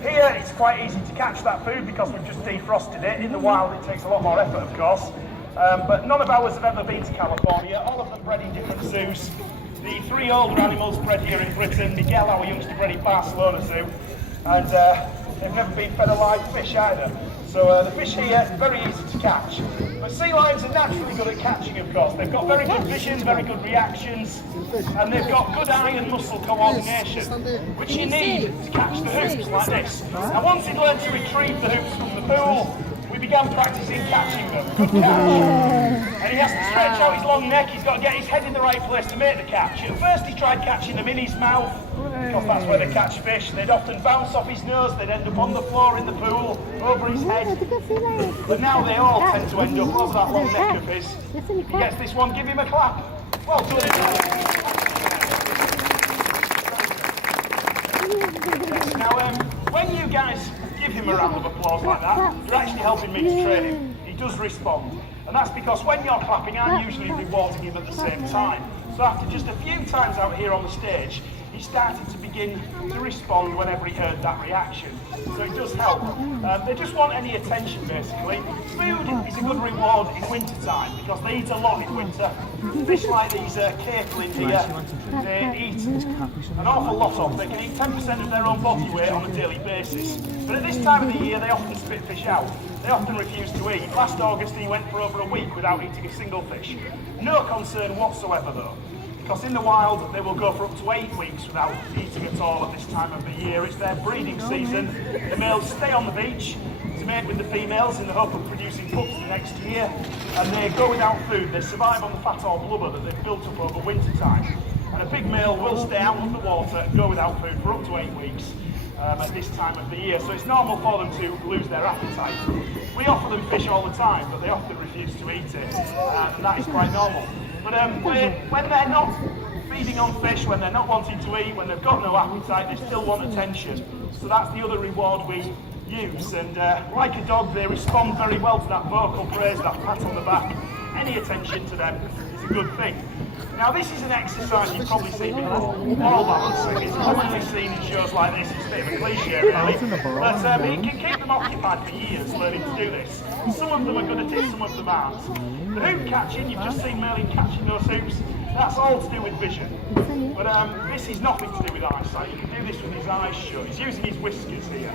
Here it's quite easy to catch that food because we've just defrosted it. In the wild it takes a lot more effort, of course. But none of ours have ever been to California. All of them bred in different zoos. The 3 older animals bred here in Britain. Miguel, our youngster, bred in Barcelona Zoo. And they've never been fed a live fish either. So the fish here are very easy to catch. But sea lions are naturally good at catching, of course. They've got very good vision, very good reactions, and they've got good eye and muscle coordination, which you need to catch the hoops like this. Now once he'd learned to retrieve the hoops from the pool, we began practicing catching them. Good catch. And he has to stretch out his long neck, he's got to get his head in the right place to make the catch. At first he tried catching them in his mouth, because that's where they catch fish. They'd often bounce off his nose, they'd end up on the floor in the pool, over his head. But now they all tend to end up over that long neck of his. If he gets this one, give him a clap. Well done. Yes, now, when you guys give him a round of applause like that, you're actually helping me to train him. He does respond. And that's because when you're clapping, I'm usually rewarding him at the same time. So after just a few times out here on the stage, he started to begin to respond whenever he heard that reaction. So it does help. They just want any attention, basically. Food is a good reward in winter time because they eat a lot in winter. Fish like these cakelin here, they eat an awful lot of. They can eat 10% of their own body weight on a daily basis. But at this time of the year, they often spit fish out. They often refuse to eat. Last August, he went for over a week without eating a single fish. No concern whatsoever, though. Because in the wild, they will go for up to 8 weeks without eating at all at this time of the year. It's their breeding season. The males stay on the beach to mate with the females in the hope of producing pups the next year. And they go without food. They survive on the fat or blubber that they've built up over winter time. And a big male will stay out of the water and go without food for up to 8 weeks at this time of the year. So it's normal for them to lose their appetite. We offer them fish all the time, but they often refuse to eat it. And that is quite normal. But when they're not feeding on fish, when they're not wanting to eat, when they've got no appetite, they still want attention. So that's the other reward we use. And like a dog, they respond very well to that vocal praise, that pat on the back. Any attention to them is a good thing. Now this is an exercise you've probably seen before, ball balancing. It's commonly seen in shows like this. It's a bit of a cliche really, but it can keep them occupied for years learning to do this. Some of them are good at it, some of them aren't. The hoop catching, you've just seen Merlin catching those hoops, that's all to do with vision. But this is nothing to do with eyesight. You can do this with his eyes shut. He's using his whiskers here.